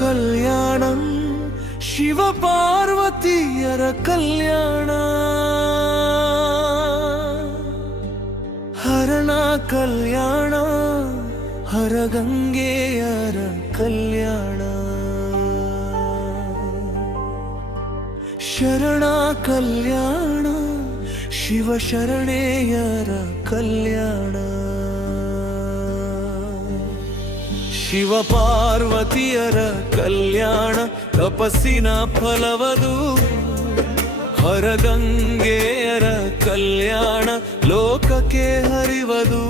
ಕಲ್ಯಾಣಂ ಶಿವ ಪಾರ್ವತಿಯರ ಕಲ್ಯಾಣ ಹರಣ ಕಲ್ಯಾಣ ಹರಗಂಗೆಯರ ಕಲ್ಯಾಣ ಶರಣ ಕಲ್ಯಾಣ ಶಿವ ಶರಣೆಯರ ಕಲ್ಯಾಣ ಶಿವ ಪಾರ್ವತಿಯರ ಕಲ್ಯಾಣ ತಪಸ್ಸಿನ ಫಲವದು ಹರಗಂಗೆಯರ ಕಲ್ಯಾಣ ಲೋಕಕ್ಕೆ ಹರಿವದು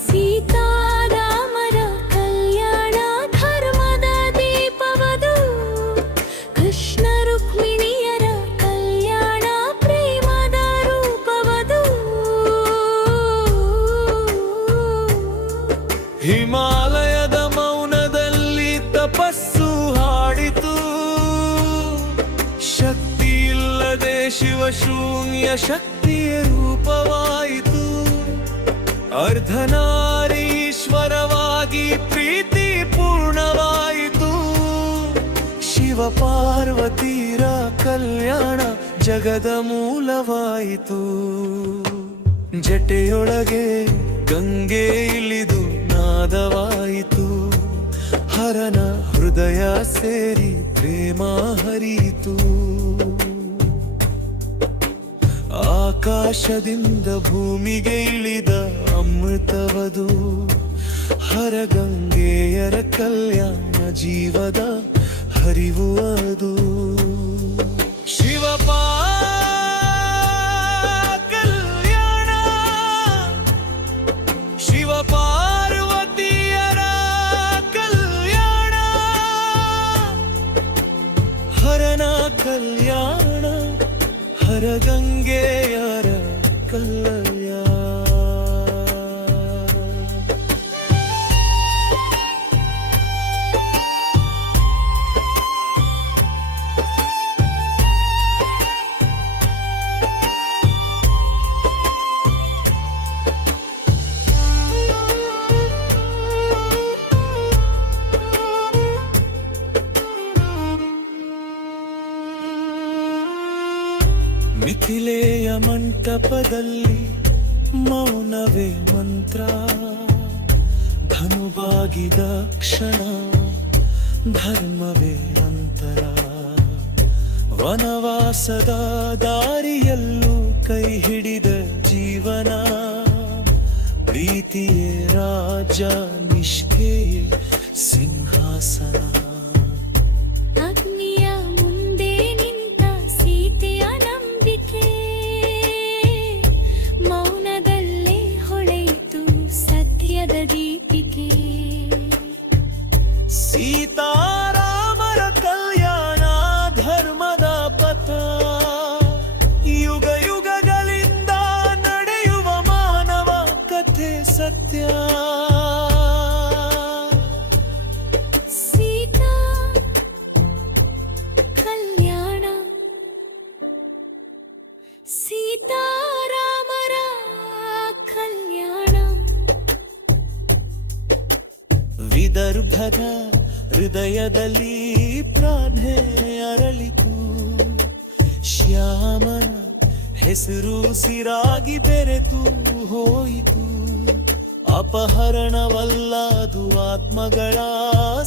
ಸೀತಾರಾಮರ ಕಲ್ಯಾಣ ಧರ್ಮದ ದೀಪವದು ಕೃಷ್ಣ ರುಕ್ಮಿಣಿಯರ ಕಲ್ಯಾಣ ಪ್ರೇಮದ ರೂಪವದು ಹಿಮಾಲಯದ ಮೌನದಲ್ಲಿ ತಪಸ್ಸು ಹಾಡಿತು ಶಕ್ತಿ ಇಲ್ಲದೆ ಶಿವಶೂನ್ಯ ಶಕ್ತಿಯ ರೂಪವಾಯಿತು ಅರ್ಧನಾರೀಶ್ವರವಾಗಿ ಪ್ರೀತಿ ಪೂರ್ಣವಾಯಿತು ಶಿವ ಪಾರ್ವತಿಯರ ಕಲ್ಯಾಣ ಜಗದ ಮೂಲವಾಯಿತು ಜಟೆಯೊಳಗೆ ಗಂಗೆ ಇಳಿದು ನಾದವಾಯಿತು ಹರನ ಹೃದಯ ಸೇರಿ ಪ್ರೇಮ ಹರಿಯಿತು ಆಕಾಶದಿಂದ ಭೂಮಿಗೆ ಇಳಿದ ಅಮೃತವದು ಹರಗಂಗೆಯರ ಕಲ್ಯಾಣ ಜೀವದ ಹರಿವು ಅದು ಶಿವ ಕಲ್ಯಾಣ ಶಿವ ಪಾರ್ವತಿಯರ ಕಲ್ಯಾಣ ಹರನ ಕಲ್ಯಾಣ ಹರಗಂಗೆಯರ ಕಲ್ಯಾಣ ಮಿಥಿಲೆಯ ಮಂಟಪದಲ್ಲಿ ಮೌನವೇ ಮಂತ್ರ ಧನುಬಾಗಿದ ಕ್ಷಣ ಧರ್ಮವೇ ಅಂತರ ವನವಾಸದ ದಾರಿಯಲ್ಲೂ ಕೈ ಹಿಡಿದ ಜೀವನ ಪ್ರೀತಿಯೇ ರಾಜ ನಿಷ್ಠೆಯೇ ಸಿಂಹಾಸನ ಅಗ್ನಿಯ ಮುಂದೆ ನಿಂತ ಸೀತೆಯ ನಂಬಿಕೆ ಮೌನದಲ್ಲೇ ಹೊಳೆಯಿತು ಸತ್ಯದ ದೀಪಿಕೆ ಸೀತಾರಾಮರ ಕಲ್ಯಾಣ ಧರ್ಮದ ಪಥ ಯುಗ ಯುಗಗಳಿಂದ ನಡೆಯುವ ಮಾನವ ಕಥೆ ಸತ್ಯ ಸೀತಾ ಕಲ್ಯಾಣ ಸೀತಾರಾಮರ ಕಲ್ಯಾಣ ವಿದರ್ಭದ ಹೃದಯದಲ್ಲಿ ಪ್ರಾರ್ಥನೆ ಅರಳಿತು ಶ್ಯಾಮನ ಹೆಸರು ಸಿರಾಗಿ ಬೆರೆತು ಹೋಯಿತು ಅಪಹರಣವಲ್ಲದು ಆತ್ಮಗಳ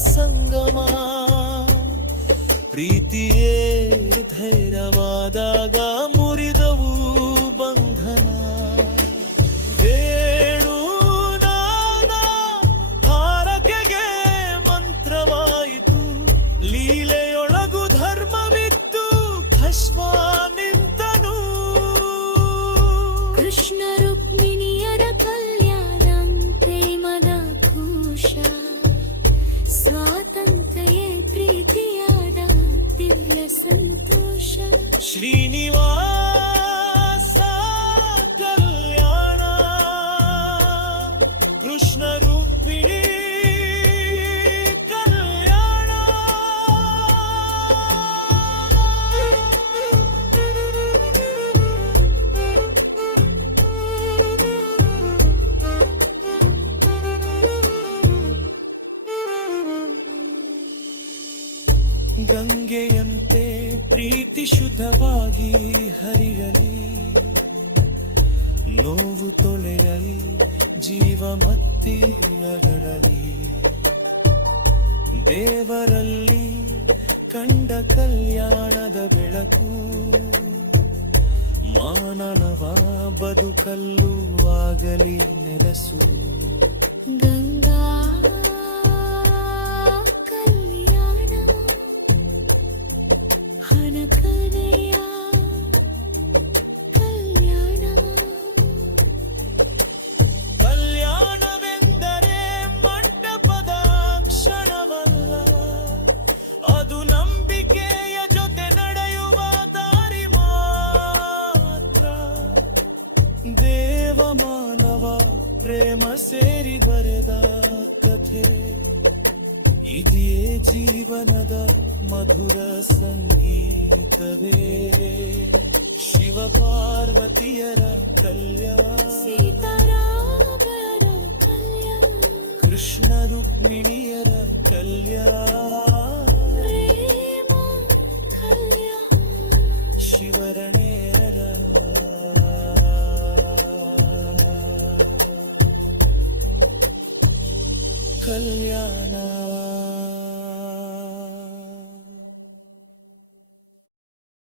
ಸಂಗಮ ಪ್ರೀತಿಯೇ ಧೈರ್ಯವಾದಾಗ ಮುರಿದವು ಬಂಧನ ವೇಣು ನಾದ ತಾರಕೆಗೆ ಮಂತ್ರವಾಯಿತು ಲೀಲೆಯೊಳಗು ಧರ್ಮವಿತ್ತು ಭಸ್ಮ ನಿಂತನು ಕೃಷ್ಣ ರುಕ್ಮಿಣಿಯರ ಕಲ್ಯಾಣ ಪ್ರೇಮದ ಘೋಷ ಸ್ವಾತಂತ್ರ್ಯ ಪ್ರೀತಿಯಾದ ದಿವ್ಯ ಸಂತೋಷ ಶ್ರೀನಿವಾಸ ಕಲ್ಯಾಣ ಕೃಷ್ಣ ರುಕ್ಮಿಣಿ ಕಲ್ಯಾಣ ಗಂಗೆಯಂತೆ ಪ್ರೀತಿ ಶುದ್ಧವಾಗಿ ಹರಿಯಲಿ, ನೋವು ತೊಳೆಯಲಿ, ಜೀವ ಮತ್ತಿ ಅರಳಲಿ. ದೇವರಲ್ಲಿ ಕಂಡ ಕಲ್ಯಾಣದ ಬೆಳಕು ಮಾನವ ಬದುಕಲ್ಲೂ ಆಗಲಿ ನೆಲಸು. ಗಂಗಾ ಕಲ್ಯಾಣ ಹಣಕರೆಯ ಕಲ್ಯಾಣ. ಕಲ್ಯಾಣವೆಂದರೆ ಮಂಟಪದ ಕ್ಷಣವಲ್ಲ, ಅದು ನಂಬಿಕೆಯ ಜೊತೆ ನಡೆಯುವ ದಾರಿ ಮಾತ್ರ. ದೇವ ಮಾನವ ಪ್ರೇಮ ಸೇರಿ ಬರೆದ ಕಥೆ, ಇದೇ ಜೀವನದ ಮಧುರ ಸಂಗೀತವೇ. ಶಿವ ಪಾರ್ವತಿಯರ ಕಲ್ಯಾಣ, ಸೀತಾರಾಮರ ಕಲ್ಯಾಣ, ಕೃಷ್ಣ ರುಕ್ಮಿಣಿಯರ ಕಲ್ಯಾಣ.